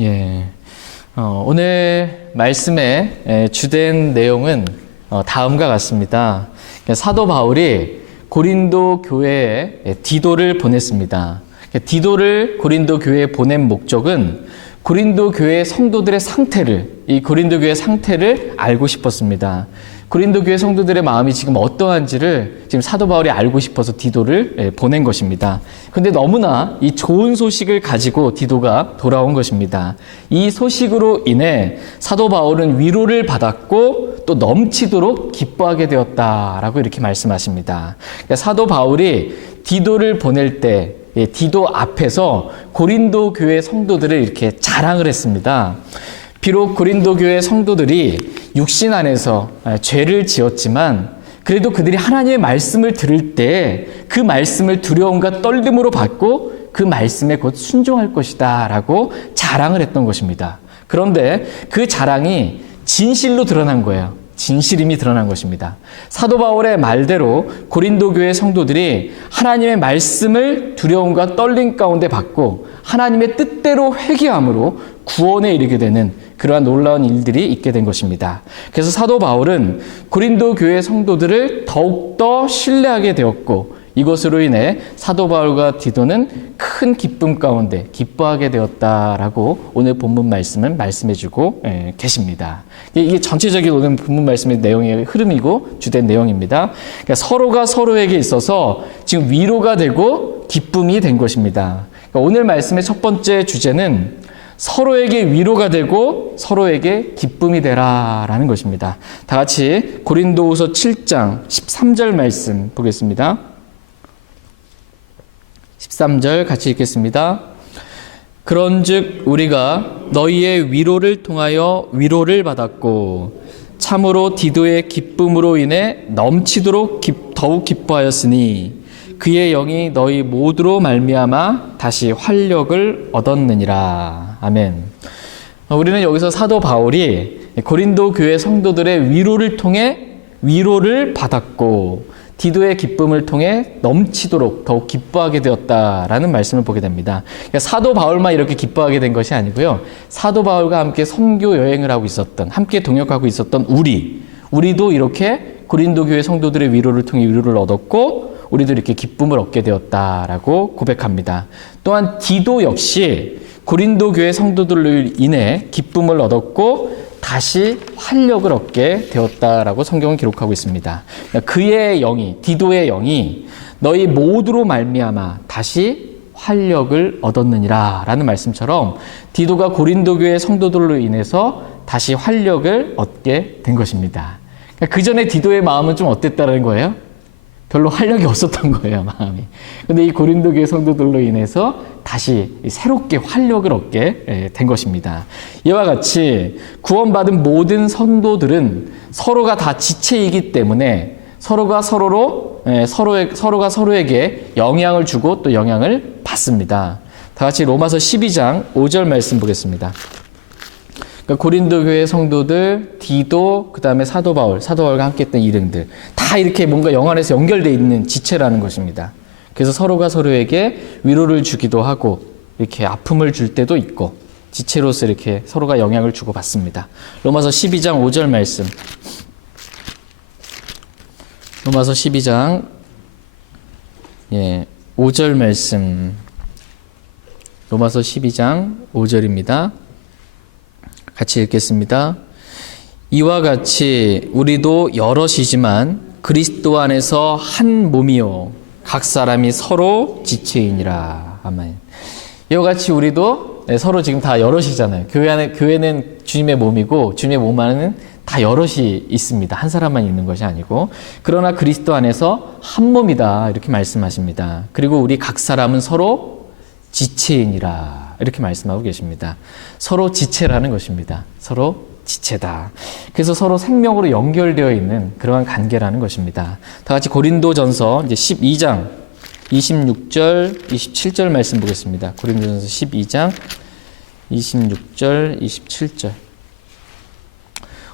예. 오늘 말씀의 주된 내용은 다음과 같습니다. 사도 바울이 고린도 교회에 디도를 보냈습니다. 디도를 고린도 교회에 보낸 목적은 고린도 교회 성도들의 이 고린도 교회 상태를 알고 싶었습니다. 고린도 교회 성도들의 마음이 지금 어떠한지를 지금 사도 바울이 알고 싶어서 디도를 보낸 것입니다. 그런데 너무나 이 좋은 소식을 가지고 디도가 돌아온 것입니다. 이 소식으로 인해 사도 바울은 위로를 받았고 또 넘치도록 기뻐하게 되었다라고 이렇게 말씀하십니다. 그러니까 사도 바울이 디도를 보낼 때 디도 앞에서 고린도 교회 성도들을 이렇게 자랑을 했습니다. 비록 고린도 교회 성도들이 육신 안에서 죄를 지었지만 그래도 그들이 하나님의 말씀을 들을 때 그 말씀을 두려움과 떨림으로 받고 그 말씀에 곧 순종할 것이다 라고 자랑을 했던 것입니다. 그런데 그 자랑이 진실로 드러난 거예요. 진실임이 드러난 것입니다. 사도 바울의 말대로 고린도 교회 성도들이 하나님의 말씀을 두려움과 떨림 가운데 받고 하나님의 뜻대로 회개함으로 구원에 이르게 되는 그러한 놀라운 일들이 있게 된 것입니다. 그래서 사도 바울은 고린도 교회 성도들을 더욱더 신뢰하게 되었고 이것으로 인해 사도 바울과 디도는 큰 기쁨 가운데 기뻐하게 되었다라고 오늘 본문 말씀은 말씀해주고 계십니다. 이게 전체적인 오늘 본문 말씀의 내용의 흐름이고 주된 내용입니다. 그러니까 서로가 서로에게 있어서 지금 위로가 되고 기쁨이 된 것입니다. 그러니까 오늘 말씀의 첫 번째 주제는 서로에게 위로가 되고 서로에게 기쁨이 되라라는 것입니다. 다 같이 고린도후서 7장 13절 말씀 보겠습니다. 13절 같이 읽겠습니다. 그런즉 우리가 너희의 위로를 통하여 위로를 받았고 참으로 디도의 기쁨으로 인해 넘치도록 더욱 기뻐하였으니 그의 영이 너희 모두로 말미암아 다시 활력을 얻었느니라. 아멘. 우리는 여기서 사도 바울이 고린도 교회 성도들의 위로를 통해 위로를 받았고 디도의 기쁨을 통해 넘치도록 더욱 기뻐하게 되었다라는 말씀을 보게 됩니다. 그러니까 사도 바울만 이렇게 기뻐하게 된 것이 아니고요. 사도 바울과 함께 선교 여행을 하고 있었던, 함께 동역하고 있었던 우리도 이렇게 고린도 교회 성도들의 위로를 통해 위로를 얻었고 우리도 이렇게 기쁨을 얻게 되었다라고 고백합니다. 또한 디도 역시 고린도 교회 성도들로 인해 기쁨을 얻었고 다시 활력을 얻게 되었다라고 성경은 기록하고 있습니다. 그의 영이, 디도의 영이 너희 모두로 말미암아 다시 활력을 얻었느니라 라는 말씀처럼 디도가 고린도 교회 성도들로 인해서 다시 활력을 얻게 된 것입니다. 그 전에 디도의 마음은 좀 어땠다는 거예요? 별로 활력이 없었던 거예요, 마음이. 근데 이 고린도 교회 성도들로 인해서 다시 새롭게 활력을 얻게 된 것입니다. 이와 같이 구원받은 모든 성도들은 서로가 다 지체이기 때문에 서로가 서로에게 영향을 주고 또 영향을 받습니다. 다 같이 로마서 12장 5절 말씀 보겠습니다. 그러니까 고린도 교회 성도들, 디도, 그 다음에 사도 바울과 함께 했던 일행들 다 이렇게 뭔가 영 안에서 연결되어 있는 지체라는 것입니다. 그래서 서로가 서로에게 위로를 주기도 하고 이렇게 아픔을 줄 때도 있고 지체로서 이렇게 서로가 영향을 주고 받습니다. 로마서 12장 5절 말씀. 로마서 12장 5절 말씀. 로마서 12장 5절입니다. 같이 읽겠습니다. 이와 같이 우리도 여럿이지만 그리스도 안에서 한 몸이요 각 사람이 서로 지체이니라. 아멘. 이와 같이 우리도 서로 지금 다 여럿이잖아요. 교회는 주님의 몸이고 주님의 몸 안에는 다 여럿이 있습니다. 한 사람만 있는 것이 아니고. 그러나 그리스도 안에서 한 몸이다 이렇게 말씀하십니다. 그리고 우리 각 사람은 서로 지체이니라 이렇게 말씀하고 계십니다. 서로 지체라는 것입니다. 서로 지체다. 그래서 서로 생명으로 연결되어 있는 그러한 관계라는 것입니다. 다 같이 고린도전서 이제 12장 26절, 27절 말씀 보겠습니다. 고린도전서 12장 26절, 27절.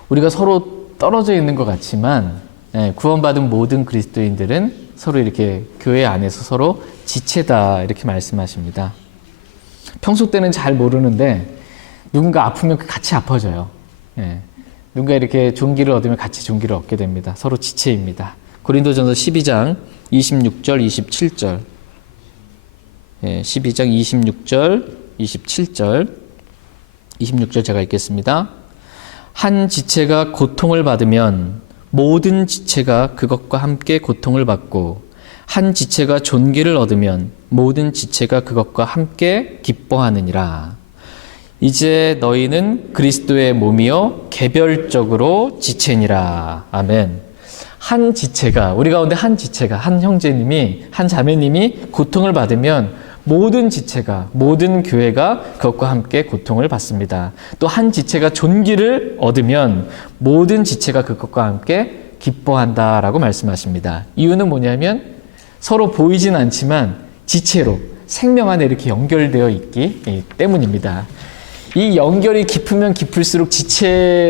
우리가 서로 떨어져 있는 것 같지만 구원받은 모든 그리스도인들은 서로 이렇게 교회 안에서 서로 지체다 이렇게 말씀하십니다. 평소 때는 잘 모르는데 누군가 아프면 같이 아파져요. 예. 누군가 이렇게 존귀를 얻으면 같이 존귀를 얻게 됩니다. 서로 지체입니다. 고린도전서 12장 26절, 27절. 예, 12장 26절, 27절. 26절 제가 읽겠습니다. 한 지체가 고통을 받으면 모든 지체가 그것과 함께 고통을 받고, 한 지체가 존귀를 얻으면 모든 지체가 그것과 함께 기뻐하느니라. 이제 너희는 그리스도의 몸이요 개별적으로 지체니라. 아멘. 한 지체가, 우리 가운데 한 지체가, 한 형제님이, 한 자매님이 고통을 받으면 모든 지체가, 모든 교회가 그것과 함께 고통을 받습니다. 또 한 지체가 존귀를 얻으면 모든 지체가 그것과 함께 기뻐한다라고 말씀하십니다. 이유는 뭐냐면 서로 보이진 않지만 지체로 생명 안에 이렇게 연결되어 있기 때문입니다. 이 연결이 깊으면 깊을수록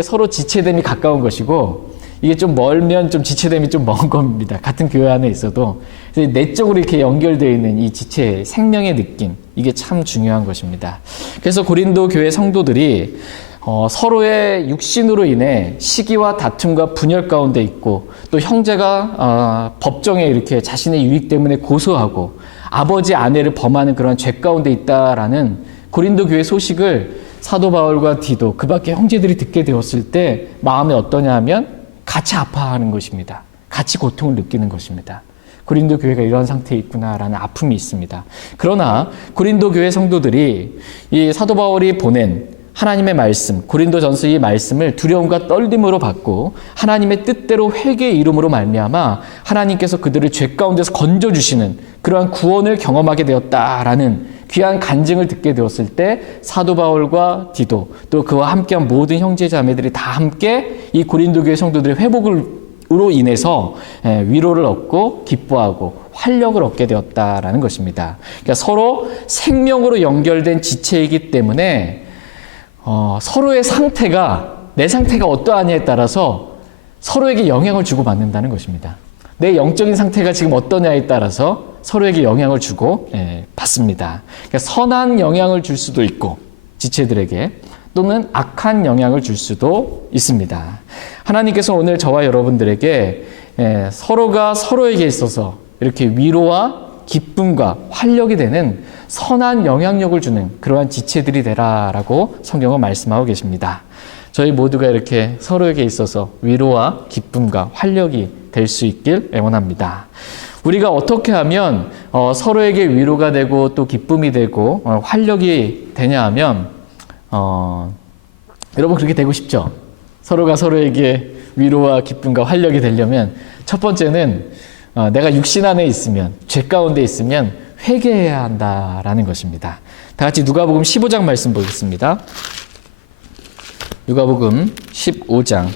서로 지체됨이 가까운 것이고, 이게 좀 멀면 좀 지체됨이 좀 먼 겁니다. 같은 교회 안에 있어도 내적으로 이렇게 연결되어 있는 이 지체, 생명의 느낌, 이게 참 중요한 것입니다. 그래서 고린도 교회 성도들이 서로의 육신으로 인해 시기와 다툼과 분열 가운데 있고, 또 형제가 법정에 이렇게 자신의 유익 때문에 고소하고 아버지 아내를 범하는 그런 죄 가운데 있다라는 고린도 교회 소식을 사도 바울과 디도, 그 밖에 형제들이 듣게 되었을 때 마음이 어떠냐 하면 같이 아파하는 것입니다. 같이 고통을 느끼는 것입니다. 고린도 교회가 이런 상태에 있구나라는 아픔이 있습니다. 그러나 고린도 교회 성도들이 이 사도 바울이 보낸 하나님의 말씀, 고린도전서 이 말씀을 두려움과 떨림으로 받고 하나님의 뜻대로 회개의 이름으로 말미암아 하나님께서 그들을 죄 가운데서 건져주시는 그러한 구원을 경험하게 되었다라는 귀한 간증을 듣게 되었을 때 사도 바울과 디도, 또 그와 함께한 모든 형제 자매들이 다 함께 이 고린도 교회 성도들의 회복으로 인해서 위로를 얻고 기뻐하고 활력을 얻게 되었다라는 것입니다. 그러니까 서로 생명으로 연결된 지체이기 때문에 서로의 상태가, 내 상태가 어떠하냐에 따라서 서로에게 영향을 주고받는다는 것입니다. 내 영적인 상태가 지금 어떠냐에 따라서 서로에게 영향을 주고 받습니다. 그러니까 선한 영향을 줄 수도 있고 지체들에게, 또는 악한 영향을 줄 수도 있습니다. 하나님께서 오늘 저와 여러분들에게 서로가 서로에게 있어서 이렇게 위로와 기쁨과 활력이 되는 선한 영향력을 주는 그러한 지체들이 되라라고 성경은 말씀하고 계십니다. 저희 모두가 이렇게 서로에게 있어서 위로와 기쁨과 활력이 될 수 있길 애원합니다. 우리가 어떻게 하면 서로에게 위로가 되고 또 기쁨이 되고 활력이 되냐 하면 여러분 그렇게 되고 싶죠? 서로가 서로에게 위로와 기쁨과 활력이 되려면 첫 번째는 내가 육신 안에 있으면, 죄 가운데 있으면 회개해야 한다라는 것입니다. 다 같이 누가복음 15장 말씀 보겠습니다. 누가복음 15장.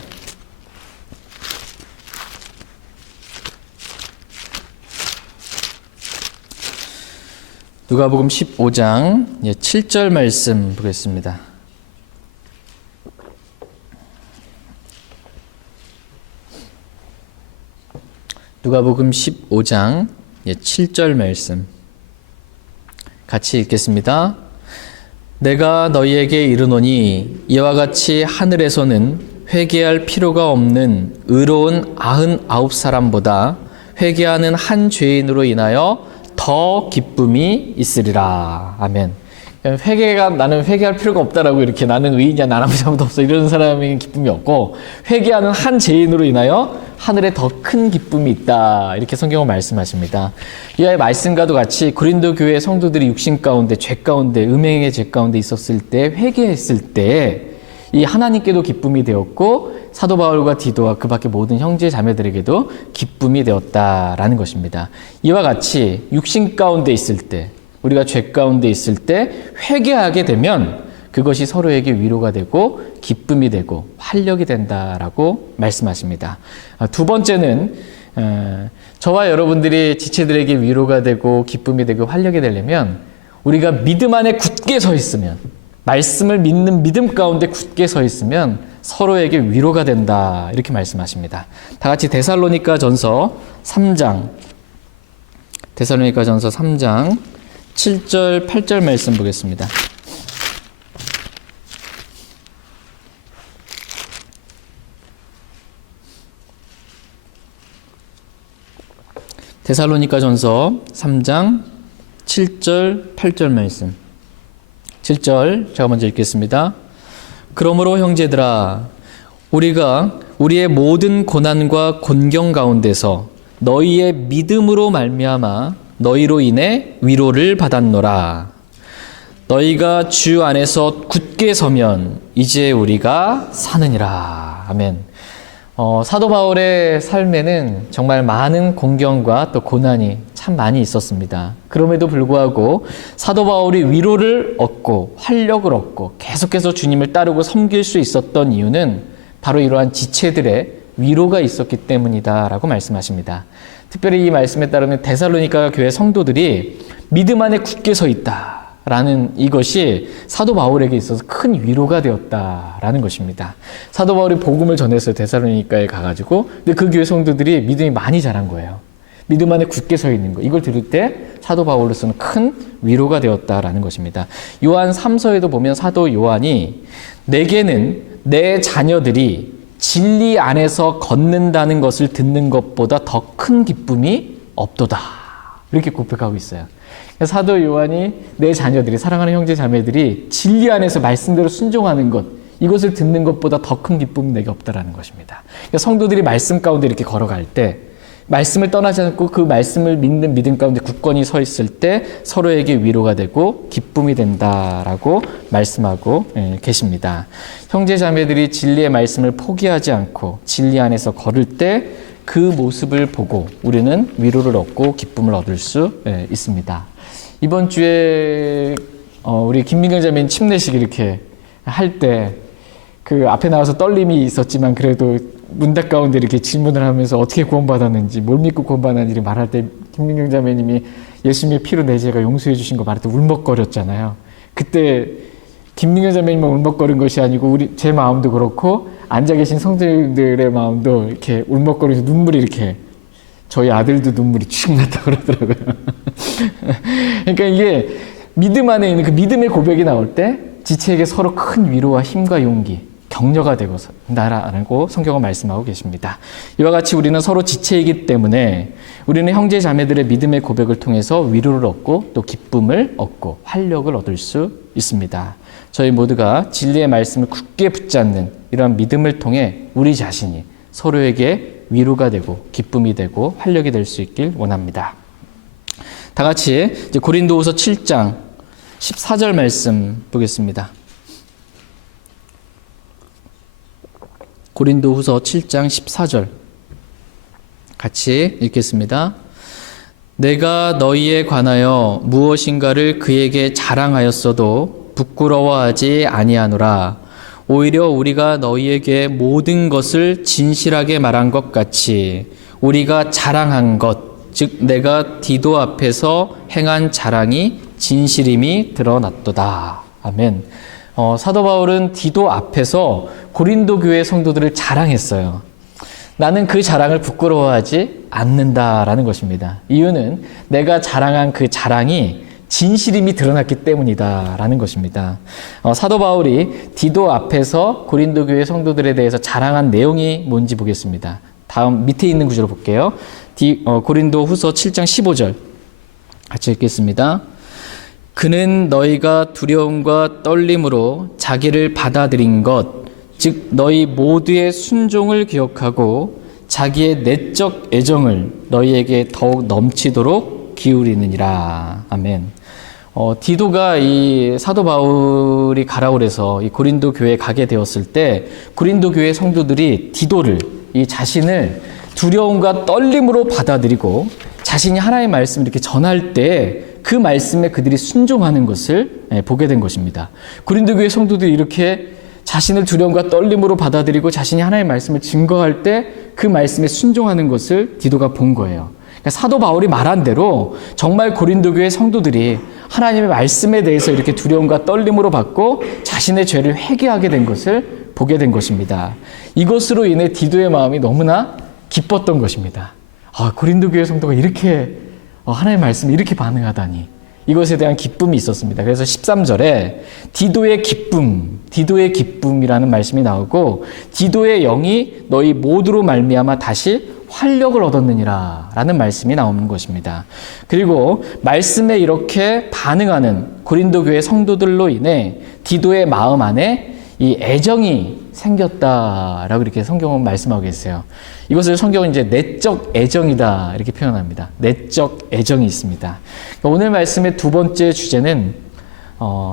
누가복음 15장 7절 말씀 보겠습니다. 누가복음 15장 7절 말씀 같이 읽겠습니다. 내가 너희에게 이르노니 이와 같이 하늘에서는 회개할 필요가 없는 의로운 99사람보다 회개하는 한 죄인으로 인하여 더 기쁨이 있으리라. 아멘. 나는 회개할 필요가 없다라고 이렇게 나는 의인이야, 나는 아무 잘못 없어 이런 사람에게 기쁨이 없고, 회개하는 한 죄인으로 인하여 하늘에 더 큰 기쁨이 있다, 이렇게 성경은 말씀하십니다. 이 말씀과도 같이 고린도 교회 성도들이 육신 가운데, 죄 가운데, 음행의 죄 가운데 있었을 때, 회개했을 때 이 하나님께도 기쁨이 되었고 사도 바울과 디도와 그 밖에 모든 형제 자매들에게도 기쁨이 되었다라는 것입니다. 이와 같이 육신 가운데 있을 때, 우리가 죄 가운데 있을 때 회개하게 되면 그것이 서로에게 위로가 되고 기쁨이 되고 활력이 된다라고 말씀하십니다. 두 번째는 저와 여러분들이 지체들에게 위로가 되고 기쁨이 되고 활력이 되려면 우리가 믿음 안에 굳게 서 있으면, 말씀을 믿는 믿음 가운데 굳게 서 있으면 서로에게 위로가 된다, 이렇게 말씀하십니다. 다 같이 데살로니가 전서 3장 7절 8절 말씀 보겠습니다. 데살로니가전서 3장 7절, 8절 말씀. 7절 제가 먼저 읽겠습니다. 그러므로 형제들아, 우리가 우리의 모든 고난과 곤경 가운데서 너희의 믿음으로 말미암아 너희로 인해 위로를 받았노라. 너희가 주 안에서 굳게 서면 이제 우리가 사느니라. 아멘. 사도 바울의 삶에는 정말 많은 공경과 또 고난이 참 많이 있었습니다. 그럼에도 불구하고 사도 바울이 위로를 얻고 활력을 얻고 계속해서 주님을 따르고 섬길 수 있었던 이유는 바로 이러한 지체들의 위로가 있었기 때문이다라고 말씀하십니다. 특별히 이 말씀에 따르면 데살로니가 교회 성도들이 믿음 안에 굳게 서 있다라는 이것이 사도 바울에게 있어서 큰 위로가 되었다라는 것입니다. 사도 바울이 복음을 전했어요. 데살로니가에 가가지고. 근데 그 교회 성도들이 믿음이 많이 자란 거예요. 믿음 안에 굳게 서 있는 거. 이걸 들을 때 사도 바울로서는 큰 위로가 되었다라는 것입니다. 요한 3서에도 보면 사도 요한이 내게는 내 자녀들이 진리 안에서 걷는다는 것을 듣는 것보다 더 큰 기쁨이 없도다. 이렇게 고백하고 있어요. 사도 요한이 내 자녀들이, 사랑하는 형제 자매들이 진리 안에서 말씀대로 순종하는 것, 이것을 듣는 것보다 더 큰 기쁨이 내게 없다라는 것입니다. 성도들이 말씀 가운데 이렇게 걸어갈 때, 말씀을 떠나지 않고 그 말씀을 믿는 믿음 가운데 굳건히 서 있을 때 서로에게 위로가 되고 기쁨이 된다라고 말씀하고 계십니다. 형제 자매들이 진리의 말씀을 포기하지 않고 진리 안에서 걸을 때 그 모습을 보고 우리는 위로를 얻고 기쁨을 얻을 수 있습니다. 이번 주에 우리 김민경 자매님 침례식 이렇게 할 때 그 앞에 나와서 떨림이 있었지만 그래도 문답 가운데 이렇게 질문을 하면서 어떻게 구원받았는지, 뭘 믿고 구원받았는지 말할 때 김민경 자매님이 예수님의 피로 내 죄가 용서해 주신 거 말할 때 울먹거렸잖아요. 그때 김민경 자매님만 울먹거린 것이 아니고 제 마음도 그렇고 앉아 계신 성도들의 마음도 이렇게 울먹거리면서 눈물이 이렇게, 저희 아들도 눈물이 축 났다 그러더라고요. 그러니까 이게 믿음 안에 있는 그 믿음의 고백이 나올 때 지체에게 서로 큰 위로와 힘과 용기, 격려가 되고서 나라고 성경은 말씀하고 계십니다. 이와 같이 우리는 서로 지체이기 때문에 우리는 형제 자매들의 믿음의 고백을 통해서 위로를 얻고 또 기쁨을 얻고 활력을 얻을 수 있습니다. 저희 모두가 진리의 말씀을 굳게 붙잡는 이러한 믿음을 통해 우리 자신이 서로에게 위로가 되고 기쁨이 되고 활력이 될 수 있길 원합니다. 다 같이 이제 고린도후서 7장 14절 말씀 보겠습니다. 고린도후서 7장 14절 같이 읽겠습니다. 내가 너희에 관하여 무엇인가를 그에게 자랑하였어도 부끄러워하지 아니하노라. 오히려 우리가 너희에게 모든 것을 진실하게 말한 것 같이 우리가 자랑한 것, 즉 내가 디도 앞에서 행한 자랑이 진실임이 드러났도다. 아멘. 사도 바울은 디도 앞에서 고린도 교회 성도들을 자랑했어요. 나는 그 자랑을 부끄러워하지 않는다라는 것입니다. 이유는 내가 자랑한 그 자랑이 진실임이 드러났기 때문이다라는 것입니다. 사도 바울이 디도 앞에서 고린도 교회 성도들에 대해서 자랑한 내용이 뭔지 보겠습니다. 다음 밑에 있는 구절을 볼게요. 고린도 후서 7장 15절 같이 읽겠습니다. 그는 너희가 두려움과 떨림으로 자기를 받아들인 것, 즉 너희 모두의 순종을 기억하고 자기의 내적 애정을 너희에게 더욱 넘치도록 기울이느니라. 아멘. 디도가 이 사도 바울이 가라 그래서 이 고린도 교회에 가게 되었을 때 고린도 교회 성도들이 디도를, 이 자신을 두려움과 떨림으로 받아들이고 자신이 하나님의 말씀을 이렇게 전할 때 그 말씀에 그들이 순종하는 것을 보게 된 것입니다. 고린도 교회 성도들이 이렇게 자신을 두려움과 떨림으로 받아들이고 자신이 하나님의 말씀을 증거할 때 그 말씀에 순종하는 것을 디도가 본 거예요. 그러니까 사도 바울이 말한 대로 정말 고린도 교회 성도들이 하나님의 말씀에 대해서 이렇게 두려움과 떨림으로 받고 자신의 죄를 회개하게 된 것을 보게 된 것입니다. 이것으로 인해 디도의 마음이 너무나 기뻤던 것입니다. 고린도 교회 성도가 이렇게 하나님의 말씀에 이렇게 반응하다니, 이것에 대한 기쁨이 있었습니다. 그래서 13절에 디도의 기쁨이라는 말씀이 나오고 디도의 영이 너희 모두로 말미암아 다시 활력을 얻었느니라 라는 말씀이 나오는 것입니다. 그리고 말씀에 이렇게 반응하는 고린도 교회 성도들로 인해 디도의 마음 안에 이 애정이 생겼다라고 이렇게 성경은 말씀하고 계세요. 이것을 성경은 이제 내적 애정이다 이렇게 표현합니다. 내적 애정이 있습니다. 오늘 말씀의 두 번째 주제는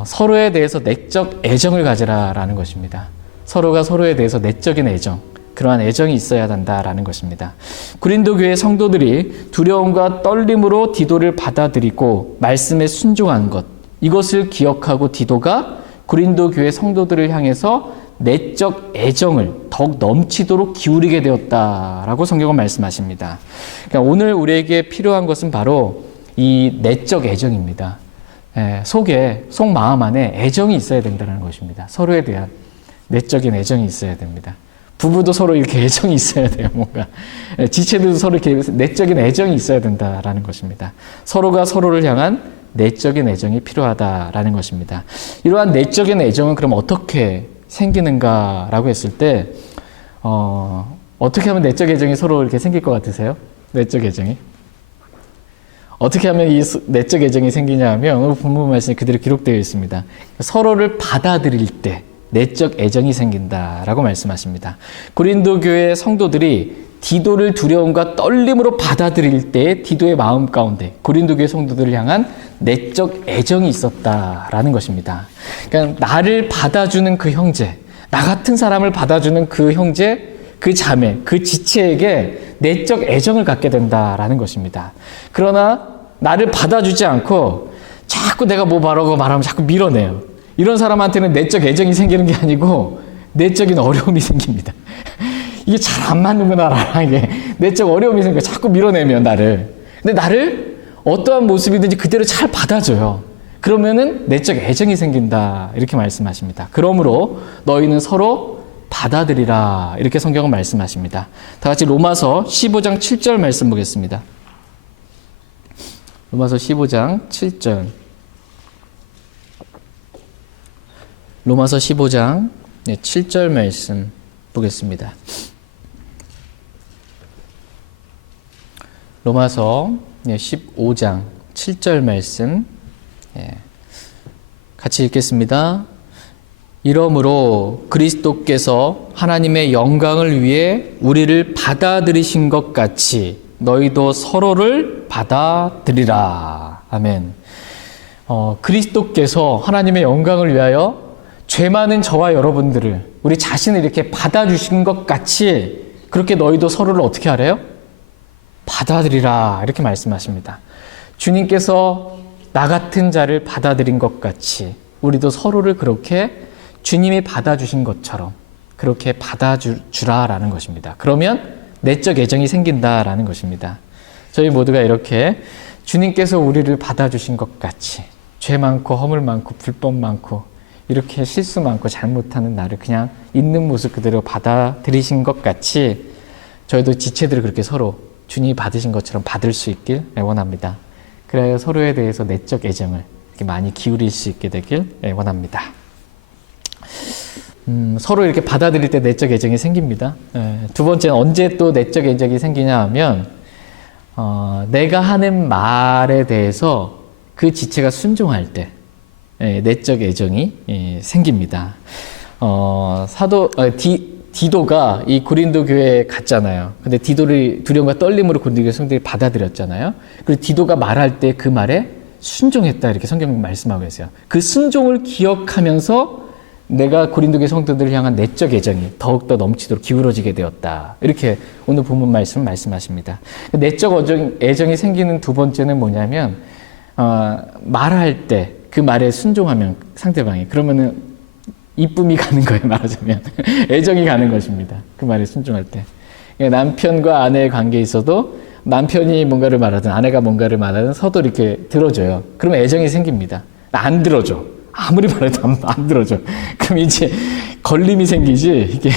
서로에 대해서 내적 애정을 가지라라는 것입니다. 서로가 서로에 대해서 내적인 애정, 그러한 애정이 있어야 한다라는 것입니다. 고린도 교회 성도들이 두려움과 떨림으로 디도를 받아들이고 말씀에 순종한 것, 이것을 기억하고 디도가 고린도 교회 성도들을 향해서 내적 애정을 더욱 넘치도록 기울이게 되었다라고 성경은 말씀하십니다. 그러니까 오늘 우리에게 필요한 것은 바로 이 내적 애정입니다. 속 마음 안에 애정이 있어야 된다는 것입니다. 서로에 대한 내적인 애정이 있어야 됩니다. 부부도 서로 이렇게 애정이 있어야 돼요. 뭔가 지체들도 서로 이렇게 내적인 애정이 있어야 된다라는 것입니다. 서로가 서로를 향한 내적인 애정이 필요하다라는 것입니다. 이러한 내적인 애정은 그럼 어떻게 생기는가라고 했을 때 어떻게 하면 내적 애정이 서로 이렇게 생길 것 같으세요? 내적 애정이 어떻게 하면 이 내적 애정이 생기냐 하면 오늘 본문 말씀이 그대로 기록되어 있습니다. 서로를 받아들일 때 내적 애정이 생긴다라고 말씀하십니다. 고린도 교회 성도들이 디도를 두려움과 떨림으로 받아들일 때 디도의 마음 가운데 고린도 교회 성도들을 향한 내적 애정이 있었다라는 것입니다. 그러니까 나를 받아주는 그 형제, 나 같은 사람을 받아주는 그 형제, 그 자매, 그 지체에게 내적 애정을 갖게 된다라는 것입니다. 그러나 나를 받아주지 않고 자꾸 내가 뭐 말하면 자꾸 밀어내요. 이런 사람한테는 내적 애정이 생기는 게 아니고 내적인 어려움이 생깁니다. 이게 잘 안 맞는구나, 이게. 내적 어려움이 생겨. 자꾸 밀어내면 나를. 근데 나를 어떠한 모습이든지 그대로 잘 받아줘요. 그러면은 내적 애정이 생긴다. 이렇게 말씀하십니다. 그러므로 너희는 서로 받아들이라. 이렇게 성경은 말씀하십니다. 다 같이 로마서 15장 7절 말씀 보겠습니다. 로마서 15장 7절. 로마서 15장 7절 말씀 보겠습니다. 로마서 15장 7절 말씀 같이 읽겠습니다. 이러므로 그리스도께서 하나님의 영광을 위해 우리를 받아들이신 것 같이 너희도 서로를 받아들이라. 아멘. 그리스도께서 하나님의 영광을 위하여 죄 많은 저와 여러분들을 우리 자신을 이렇게 받아주신 것 같이 그렇게 너희도 서로를 어떻게 하래요? 받아들이라 이렇게 말씀하십니다. 주님께서 나 같은 자를 받아들인 것 같이 우리도 서로를 그렇게 주님이 받아주신 것처럼 그렇게 받아주라라는 것입니다. 그러면 내적 애정이 생긴다라는 것입니다. 저희 모두가 이렇게 주님께서 우리를 받아주신 것 같이 죄 많고 허물 많고 불법 많고 이렇게 실수 많고 잘못하는 나를 그냥 있는 모습 그대로 받아들이신 것 같이 저희도 지체들을 그렇게 서로 주님이 받으신 것처럼 받을 수 있길 원합니다. 그래야 서로에 대해서 내적 애정을 이렇게 많이 기울일 수 있게 되길 원합니다. 서로 이렇게 받아들일 때 내적 애정이 생깁니다. 두 번째는 언제 또 내적 애정이 생기냐 하면 내가 하는 말에 대해서 그 지체가 순종할 때 내적 애정이 생깁니다. 디도가 이 고린도 교회에 갔잖아요. 근데 디도를 두려움과 떨림으로 고린도 교회 성도들이 받아들였잖아요. 그리고 디도가 말할 때 그 말에 순종했다 이렇게 성경 말씀하고 계세요. 그 순종을 기억하면서 내가 고린도 교회 성도들을 향한 내적 애정이 더욱더 넘치도록 기울어지게 되었다. 이렇게 오늘 본문 말씀하십니다. 내적 애정이 생기는 두 번째는 뭐냐면 말할 때 그 말에 순종하면 상대방이 그러면은 이쁨이 가는 거예요. 말하자면 애정이 가는 것입니다. 그 말에 순종할 때 남편과 아내의 관계에 있어도 남편이 뭔가를 말하든 아내가 뭔가를 말하든 서로 이렇게 들어줘요. 그러면 애정이 생깁니다. 안 들어줘. 아무리 말해도 안 들어줘. 그럼 이제 걸림이 생기지 이게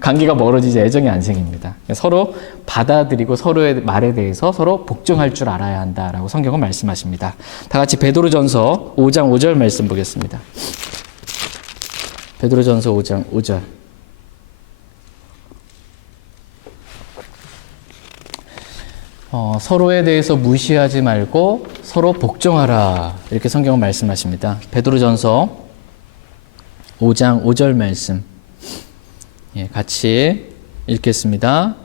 관계가 멀어지지 애정이 안 생깁니다. 서로 받아들이고 서로의 말에 대해서 서로 복종할 줄 알아야 한다라고 성경은 말씀하십니다. 다 같이 베드로전서 5장 5절 말씀 보겠습니다. 베드로전서 5장 5절. 서로에 대해서 무시하지 말고 서로 복종하라. 이렇게 성경은 말씀하십니다. 베드로전서 5장 5절 말씀. 예, 같이 읽겠습니다.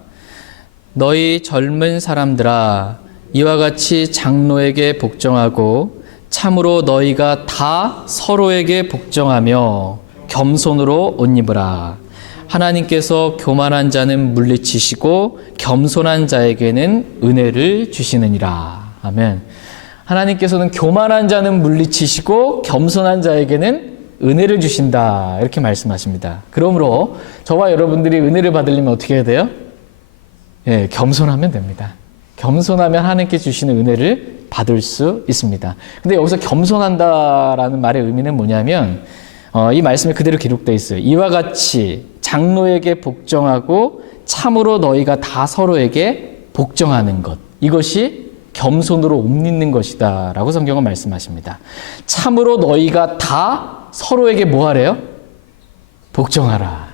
너희 젊은 사람들아, 이와 같이 장로에게 복종하고 참으로 너희가 다 서로에게 복종하며 겸손으로 옷 입으라. 하나님께서 교만한 자는 물리치시고 겸손한 자에게는 은혜를 주시느니라. 아멘. 하나님께서는 교만한 자는 물리치시고 겸손한 자에게는 은혜를 주신다. 이렇게 말씀하십니다. 그러므로 저와 여러분들이 은혜를 받으려면 어떻게 해야 돼요? 예, 겸손하면 됩니다. 겸손하면 하나님께 주시는 은혜를 받을 수 있습니다. 근데 여기서 겸손한다라는 말의 의미는 뭐냐면 이 말씀에 그대로 기록되어 있어요. 이와 같이 장로에게 복종하고 참으로 너희가 다 서로에게 복종하는 것. 이것이 겸손으로 옷 입는 것이다 라고 성경은 말씀하십니다. 참으로 너희가 다 서로에게 뭐 하래요? 복종하라.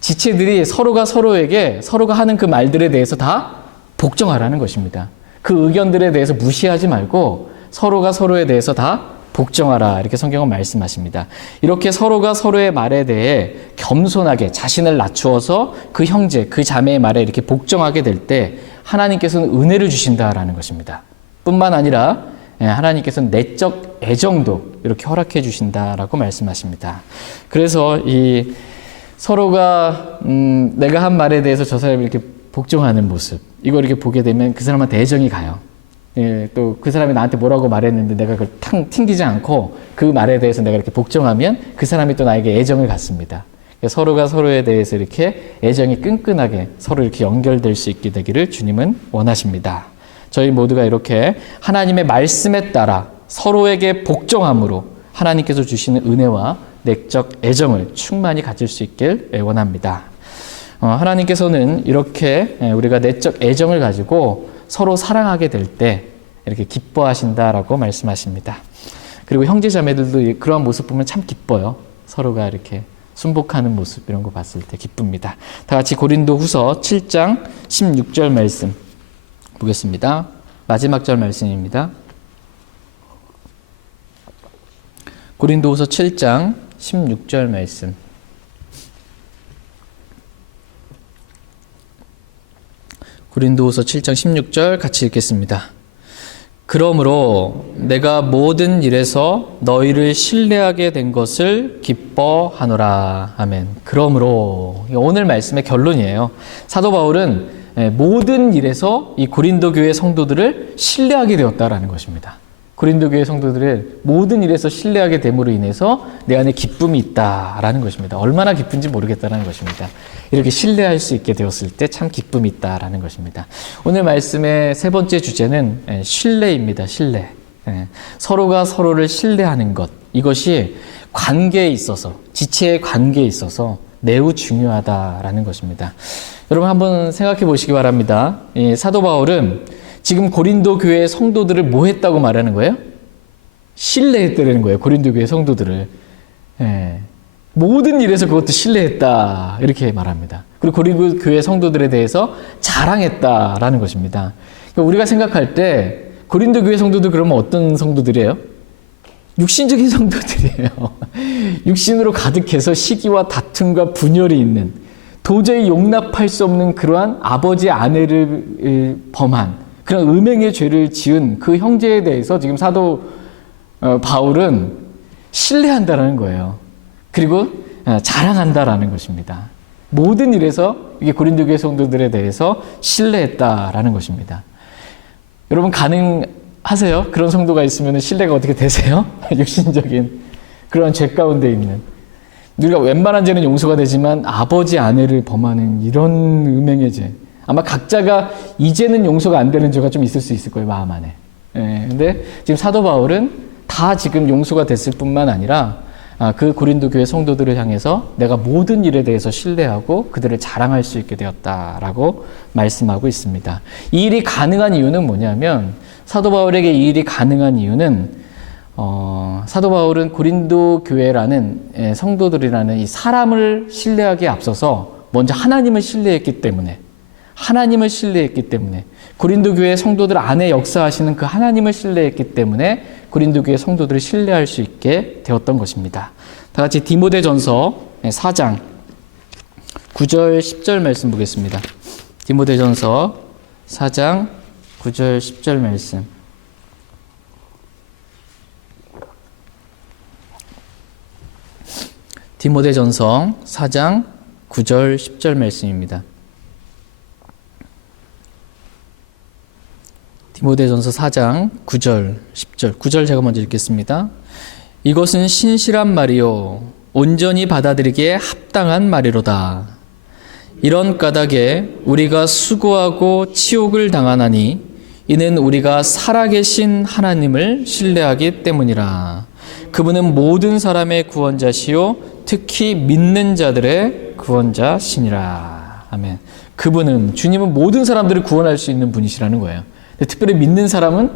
지체들이 서로가 서로에게 서로가 하는 그 말들에 대해서 다 복종하라는 것입니다. 그 의견들에 대해서 무시하지 말고 서로가 서로에 대해서 다 복종하라. 이렇게 성경은 말씀하십니다. 이렇게 서로가 서로의 말에 대해 겸손하게 자신을 낮추어서 그 형제, 그 자매의 말에 이렇게 복종하게 될 때 하나님께서는 은혜를 주신다라는 것입니다. 뿐만 아니라 하나님께서는 내적 애정도 이렇게 허락해 주신다라고 말씀하십니다. 그래서 이 서로가 내가 한 말에 대해서 저 사람이 이렇게 복종하는 모습, 이걸 이렇게 보게 되면 그 사람한테 애정이 가요. 예, 또 그 사람이 나한테 뭐라고 말했는데 내가 그걸 튕기지 않고 그 말에 대해서 내가 이렇게 복종하면 그 사람이 또 나에게 애정을 갖습니다. 서로가 서로에 대해서 이렇게 애정이 끈끈하게 서로 이렇게 연결될 수 있게 되기를 주님은 원하십니다. 저희 모두가 이렇게 하나님의 말씀에 따라 서로에게 복종함으로 하나님께서 주시는 은혜와 내적 애정을 충만히 가질 수 있길 원합니다. 하나님께서는 이렇게 우리가 내적 애정을 가지고 서로 사랑하게 될 때 이렇게 기뻐하신다라고 말씀하십니다. 그리고 형제 자매들도 그러한 모습 보면 참 기뻐요. 서로가 이렇게 순복하는 모습 이런 거 봤을 때 기쁩니다. 다 같이 고린도후서 7장 16절 말씀 보겠습니다. 마지막 절 말씀입니다. 고린도후서 7장 16절 말씀. 고린도후서 7장 16절 같이 읽겠습니다. 그러므로 내가 모든 일에서 너희를 신뢰하게 된 것을 기뻐하노라. 아멘. 그러므로 오늘 말씀의 결론이에요. 사도 바울은 모든 일에서 이 고린도 교회 성도들을 신뢰하게 되었다라는 것입니다. 고린도 교회 성도들을 모든 일에서 신뢰하게 됨으로 인해서 내 안에 기쁨이 있다라는 것입니다. 얼마나 기쁜지 모르겠다라는 것입니다. 이렇게 신뢰할 수 있게 되었을 때 참 기쁨이 있다라는 것입니다. 오늘 말씀의 세 번째 주제는 신뢰입니다. 신뢰. 서로가 서로를 신뢰하는 것. 이것이 관계에 있어서, 지체의 관계에 있어서 매우 중요하다라는 것입니다. 여러분 한번 생각해 보시기 바랍니다. 사도 바울은 지금 고린도 교회의 성도들을 뭐 했다고 말하는 거예요? 신뢰했다는 거예요. 고린도 교회 성도들을. 모든 일에서 그것도 신뢰했다. 이렇게 말합니다. 그리고 고린도 교회 성도들에 대해서 자랑했다라는 것입니다. 그러니까 우리가 생각할 때 고린도 교회 성도들 그러면 어떤 성도들이에요? 육신적인 성도들이에요. 육신으로 가득해서 시기와 다툼과 분열이 있는, 도저히 용납할 수 없는 그러한 아버지 아내를 범한 그런 음행의 죄를 지은 그 형제에 대해서 지금 사도 바울은 신뢰한다라는 거예요. 그리고 자랑한다라는 것입니다. 모든 일에서 이게 고린도 교회 성도들에 대해서 신뢰했다라는 것입니다. 여러분 가능하세요? 그런 성도가 있으면 신뢰가 어떻게 되세요? 육신적인 그런 죄 가운데 있는, 우리가 웬만한 죄는 용서가 되지만 아버지 아내를 범하는 이런 음행의 죄, 아마 각자가 이제는 용서가 안 되는 죄가 좀 있을 수 있을 거예요, 마음 안에. 근데 지금 사도 바울은 다 지금 용서가 됐을 뿐만 아니라 그 고린도 교회 성도들을 향해서 내가 모든 일에 대해서 신뢰하고 그들을 자랑할 수 있게 되었다라고 말씀하고 있습니다. 이 일이 가능한 이유는 뭐냐면, 사도 바울에게 이 일이 가능한 이유는 사도 바울은 고린도 교회라는 성도들이라는 이 사람을 신뢰하기에 앞서서 먼저 하나님을 신뢰했기 때문에, 하나님을 신뢰했기 때문에, 고린도 교회 성도들 안에 역사하시는 그 하나님을 신뢰했기 때문에 고린도 교회 성도들을 신뢰할 수 있게 되었던 것입니다. 다 같이 디모데전서 4장 9절 10절 말씀 보겠습니다. 디모데전서 4장 9절 10절 말씀. 디모데전서 4장 9절 10절 말씀입니다. 디모데전서 4장 9절 10절 9절 제가 먼저 읽겠습니다. 이것은 신실한 말이요 온전히 받아들이기에 합당한 말이로다. 이런 까닭에 우리가 수고하고 치욕을 당하나니 이는 우리가 살아계신 하나님을 신뢰하기 때문이라. 그분은 모든 사람의 구원자시요 특히 믿는 자들의 구원자시니라. 아멘. 그분은, 주님은 모든 사람들을 구원할 수 있는 분이시라는 거예요. 특별히 믿는 사람은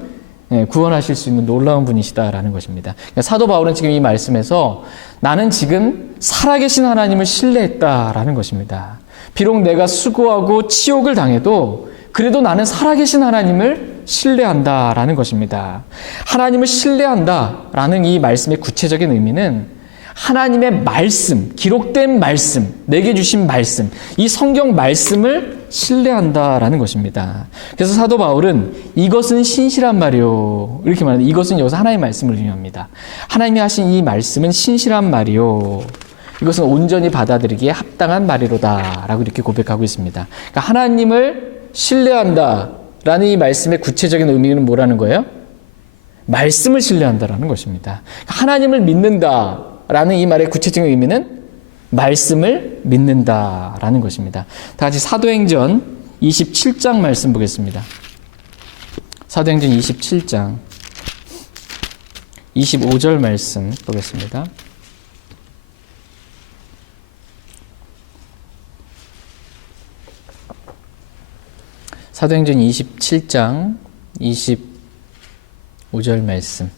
구원하실 수 있는 놀라운 분이시다라는 것입니다. 그러니까 사도 바울은 지금 이 말씀에서 나는 지금 살아계신 하나님을 신뢰했다라는 것입니다. 비록 내가 수고하고 치욕을 당해도 그래도 나는 살아계신 하나님을 신뢰한다라는 것입니다. 하나님을 신뢰한다라는 이 말씀의 구체적인 의미는 하나님의 말씀, 기록된 말씀, 내게 주신 말씀, 이 성경 말씀을 신뢰한다라는 것입니다. 그래서 사도 바울은 이것은 신실한 말이요, 이렇게 말합니다. 이것은 여기서 하나님의 말씀을 의미합니다. 하나님이 하신 이 말씀은 신실한 말이요, 이것은 온전히 받아들이기에 합당한 말이로다 라고 이렇게 고백하고 있습니다. 그러니까 하나님을 신뢰한다라는 이 말씀의 구체적인 의미는 뭐라는 거예요? 말씀을 신뢰한다라는 것입니다. 하나님을 믿는다라는 이 말의 구체적인 의미는 말씀을 믿는다라는 것입니다. 다 같이 사도행전 27장 말씀 보겠습니다. 사도행전 27장 25절 말씀 보겠습니다. 사도행전 27장 25절 말씀.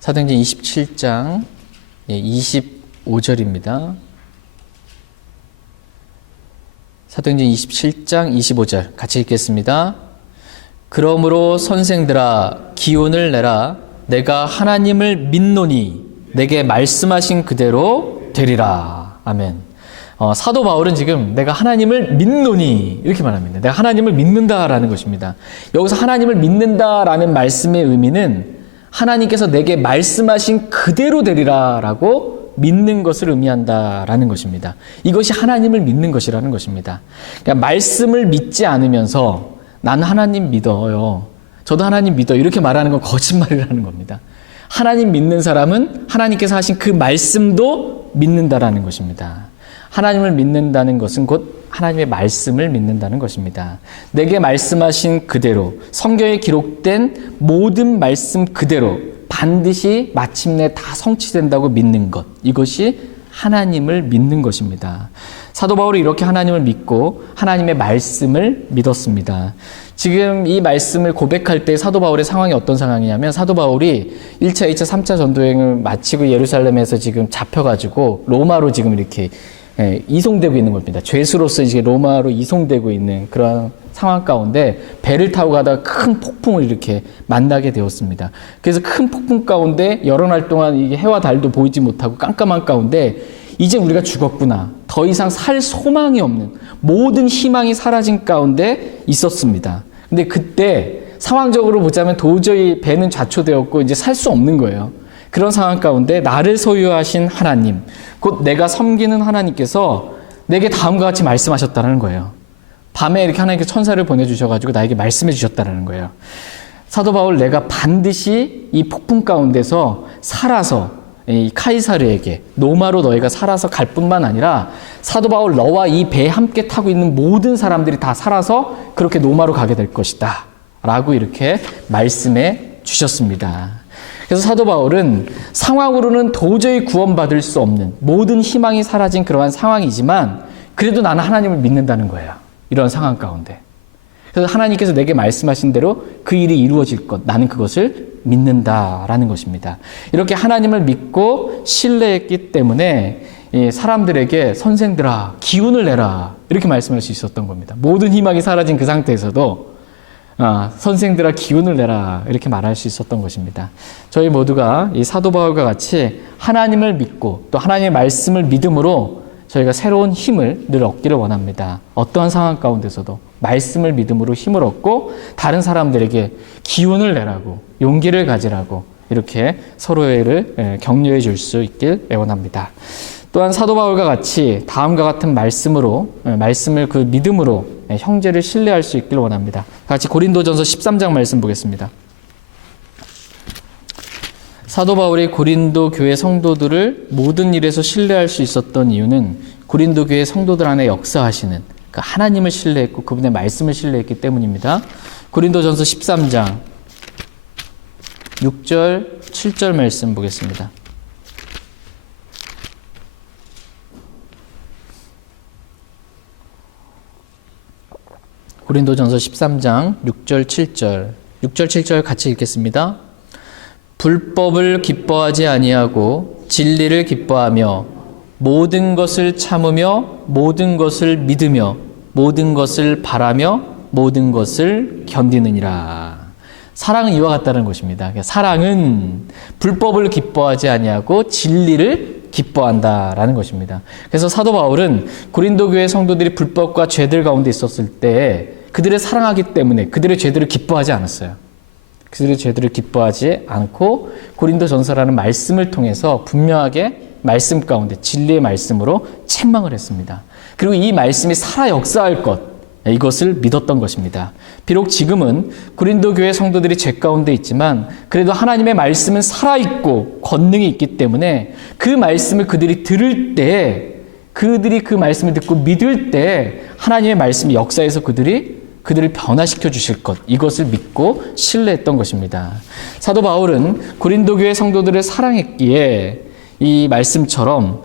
사도행전 27장 25절입니다. 사도행전 27장 25절 같이 읽겠습니다. 그러므로 선생들아 기운을 내라. 내가 하나님을 믿노니 내게 말씀하신 그대로 되리라. 아멘. 사도 바울은 지금 내가 하나님을 믿노니 이렇게 말합니다. 내가 하나님을 믿는다라는 것입니다. 여기서 하나님을 믿는다라는 말씀의 의미는 하나님께서 내게 말씀하신 그대로 되리라라고 믿는 것을 의미한다라는 것입니다. 이것이 하나님을 믿는 것이라는 것입니다. 그러니까 말씀을 믿지 않으면서 나는 하나님 믿어요, 저도 하나님 믿어, 이렇게 말하는 건 거짓말이라는 겁니다. 하나님 믿는 사람은 하나님께서 하신 그 말씀도 믿는다라는 것입니다. 하나님을 믿는다는 것은 곧 하나님의 말씀을 믿는다는 것입니다. 내게 말씀하신 그대로, 성경에 기록된 모든 말씀 그대로 반드시 마침내 다 성취된다고 믿는 것, 이것이 하나님을 믿는 것입니다. 사도 바울이 이렇게 하나님을 믿고 하나님의 말씀을 믿었습니다. 지금 이 말씀을 고백할 때 사도 바울의 상황이 어떤 상황이냐면, 사도 바울이 1차, 2차, 3차 전도여행을 마치고 예루살렘에서 지금 잡혀가지고 로마로 지금 이렇게 이송되고 있는 겁니다. 죄수로서 이제 로마로 이송되고 있는 그런 상황 가운데 배를 타고 가다가 큰 폭풍을 이렇게 만나게 되었습니다. 그래서 큰 폭풍 가운데 여러 날 동안 이게 해와 달도 보이지 못하고 깜깜한 가운데 이제 우리가 죽었구나, 더 이상 살 소망이 없는, 모든 희망이 사라진 가운데 있었습니다. 근데 그때 상황적으로 보자면 도저히 배는 좌초되었고 이제 살 수 없는 거예요. 그런 상황 가운데 나를 소유하신 하나님, 곧 내가 섬기는 하나님께서 내게 다음과 같이 말씀하셨다는 거예요. 밤에 이렇게 하나님께서 천사를 보내주셔가지고 나에게 말씀해 주셨다는 거예요. 사도 바울, 내가 반드시 이 폭풍 가운데서 살아서 이 카이사르에게, 로마로 너희가 살아서 갈 뿐만 아니라 사도 바울, 너와 이 배에 함께 타고 있는 모든 사람들이 다 살아서 그렇게 로마로 가게 될 것이다 라고 이렇게 말씀해 주셨습니다. 그래서 사도 바울은 상황으로는 도저히 구원받을 수 없는, 모든 희망이 사라진 그러한 상황이지만 그래도 나는 하나님을 믿는다는 거예요. 이런 상황 가운데. 그래서 하나님께서 내게 말씀하신 대로 그 일이 이루어질 것, 나는 그것을 믿는다라는 것입니다. 이렇게 하나님을 믿고 신뢰했기 때문에 사람들에게 선생들아 기운을 내라 이렇게 말씀할 수 있었던 겁니다. 모든 희망이 사라진 그 상태에서도 선생들아 기운을 내라 이렇게 말할 수 있었던 것입니다. 저희 모두가 이 사도 바울과 같이 하나님을 믿고 또 하나님의 말씀을 믿음으로 저희가 새로운 힘을 늘 얻기를 원합니다. 어떠한 상황 가운데서도 말씀을 믿음으로 힘을 얻고 다른 사람들에게 기운을 내라고 용기를 가지라고 이렇게 서로를 격려해 줄 수 있길 애원합니다. 또한 사도 바울과 같이 다음과 같은 말씀을 그 믿음으로 형제를 신뢰할 수 있길 원합니다. 같이 고린도전서 13장 말씀 보겠습니다. 사도 바울이 고린도 교회 성도들을 모든 일에서 신뢰할 수 있었던 이유는 고린도 교회 성도들 안에 역사하시는 그 하나님을 신뢰했고 그분의 말씀을 신뢰했기 때문입니다. 고린도전서 13장 6절, 7절 말씀 보겠습니다. 고린도전서 13장 6절, 7절 6절, 7절 같이 읽겠습니다. 불법을 기뻐하지 아니하고 진리를 기뻐하며 모든 것을 참으며 모든 것을 믿으며 모든 것을 바라며 모든 것을 견디느니라. 사랑은 이와 같다는 것입니다. 사랑은 불법을 기뻐하지 아니하고 진리를 기뻐한다라는 것입니다. 그래서 사도 바울은 고린도 교회 성도들이 불법과 죄들 가운데 있었을 때 그들을 사랑하기 때문에 그들의 죄들을 기뻐하지 않았어요. 그들의 죄들을 기뻐하지 않고 고린도전서라는 말씀을 통해서 분명하게 말씀 가운데 진리의 말씀으로 책망을 했습니다. 그리고 이 말씀이 살아 역사할 것, 이것을 믿었던 것입니다. 비록 지금은 고린도 교회 성도들이 죄 가운데 있지만 그래도 하나님의 말씀은 살아있고 권능이 있기 때문에 그 말씀을 그들이 들을 때 그들이 그 말씀을 듣고 믿을 때 하나님의 말씀이 역사에서 그들을 변화시켜 주실 것, 이것을 믿고 신뢰했던 것입니다. 사도 바울은 고린도 교회 성도들을 사랑했기에 이 말씀처럼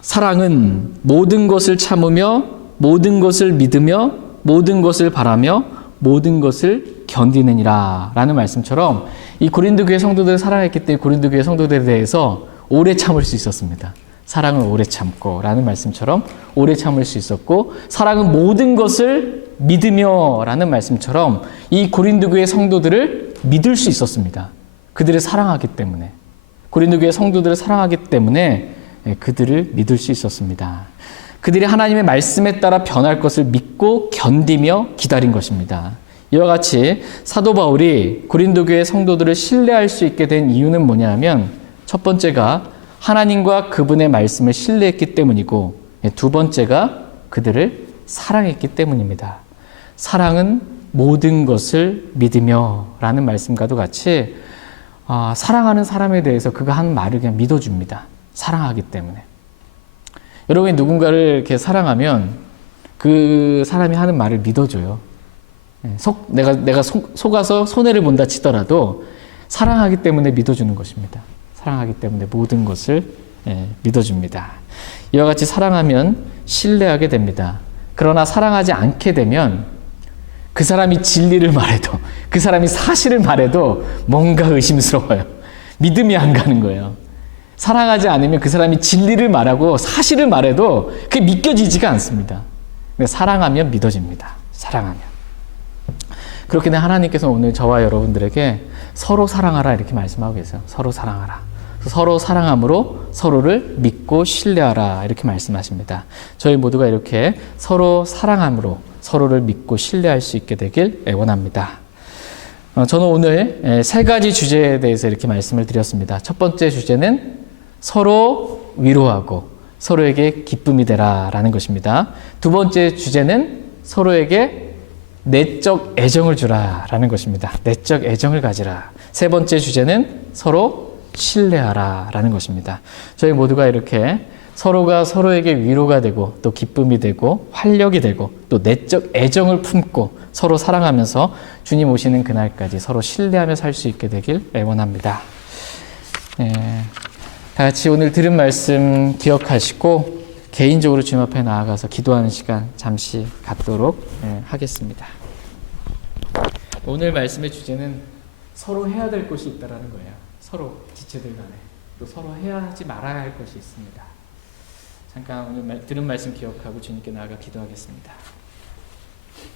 사랑은 모든 것을 참으며 모든 것을 믿으며 모든 것을 바라며 모든 것을 견디느니라 라는 말씀처럼 이 고린도 교회 성도들을 사랑했기 때문에 고린도 교회 성도들에 대해서 오래 참을 수 있었습니다. 사랑은 오래 참고 라는 말씀처럼 오래 참을 수 있었고 사랑은 모든 것을 믿으며 라는 말씀처럼 이 고린도 교회 성도들을 믿을 수 있었습니다. 그들을 사랑하기 때문에 고린도 교회 성도들을 사랑하기 때문에 그들을 믿을 수 있었습니다. 그들이 하나님의 말씀에 따라 변할 것을 믿고 견디며 기다린 것입니다. 이와 같이 사도 바울이 고린도 교회 성도들을 신뢰할 수 있게 된 이유는 뭐냐면 첫 번째가 하나님과 그분의 말씀을 신뢰했기 때문이고 두 번째가 그들을 사랑했기 때문입니다. 사랑은 모든 것을 믿으며 라는 말씀과도 같이 사랑하는 사람에 대해서 그가 하는 말을 그냥 믿어줍니다. 사랑하기 때문에. 여러분이 누군가를 이렇게 사랑하면 그 사람이 하는 말을 믿어줘요. 내가 속아서 손해를 본다 치더라도 사랑하기 때문에 믿어주는 것입니다. 사랑하기 때문에 모든 것을 믿어줍니다. 이와 같이 사랑하면 신뢰하게 됩니다. 그러나 사랑하지 않게 되면 그 사람이 진리를 말해도 그 사람이 사실을 말해도 뭔가 의심스러워요. 믿음이 안 가는 거예요. 사랑하지 않으면 그 사람이 진리를 말하고 사실을 말해도 그게 믿겨지지가 않습니다. 근데 사랑하면 믿어집니다. 사랑하면. 그렇게 되면 하나님께서 오늘 저와 여러분들에게 서로 사랑하라 이렇게 말씀하고 계세요. 서로 사랑하라. 서로 사랑함으로 서로를 믿고 신뢰하라 이렇게 말씀하십니다. 저희 모두가 이렇게 서로 사랑함으로 서로를 믿고 신뢰할 수 있게 되길 원합니다. 저는 오늘 세 가지 주제에 대해서 이렇게 말씀을 드렸습니다. 첫 번째 주제는 서로 위로하고 서로에게 기쁨이 되라라는 것입니다. 두 번째 주제는 서로에게 내적 애정을 주라라는 것입니다. 내적 애정을 가지라. 세 번째 주제는 서로 신뢰하라라는 것입니다. 저희 모두가 이렇게 서로가 서로에게 위로가 되고 또 기쁨이 되고 활력이 되고 또 내적 애정을 품고 서로 사랑하면서 주님 오시는 그날까지 서로 신뢰하며 살 수 있게 되길 원합니다. 다 같이 오늘 들은 말씀 기억하시고 개인적으로 주님 앞에 나아가서 기도하는 시간 잠시 갖도록 하겠습니다. 오늘 말씀의 주제는 서로 해야 될 것이 있다라는 거예요. 서로 지체들 간에 또 서로 해야 하지 말아야 할 것이 있습니다. 잠깐 오늘 들은 말씀 기억하고 주님께 나아가 기도하겠습니다.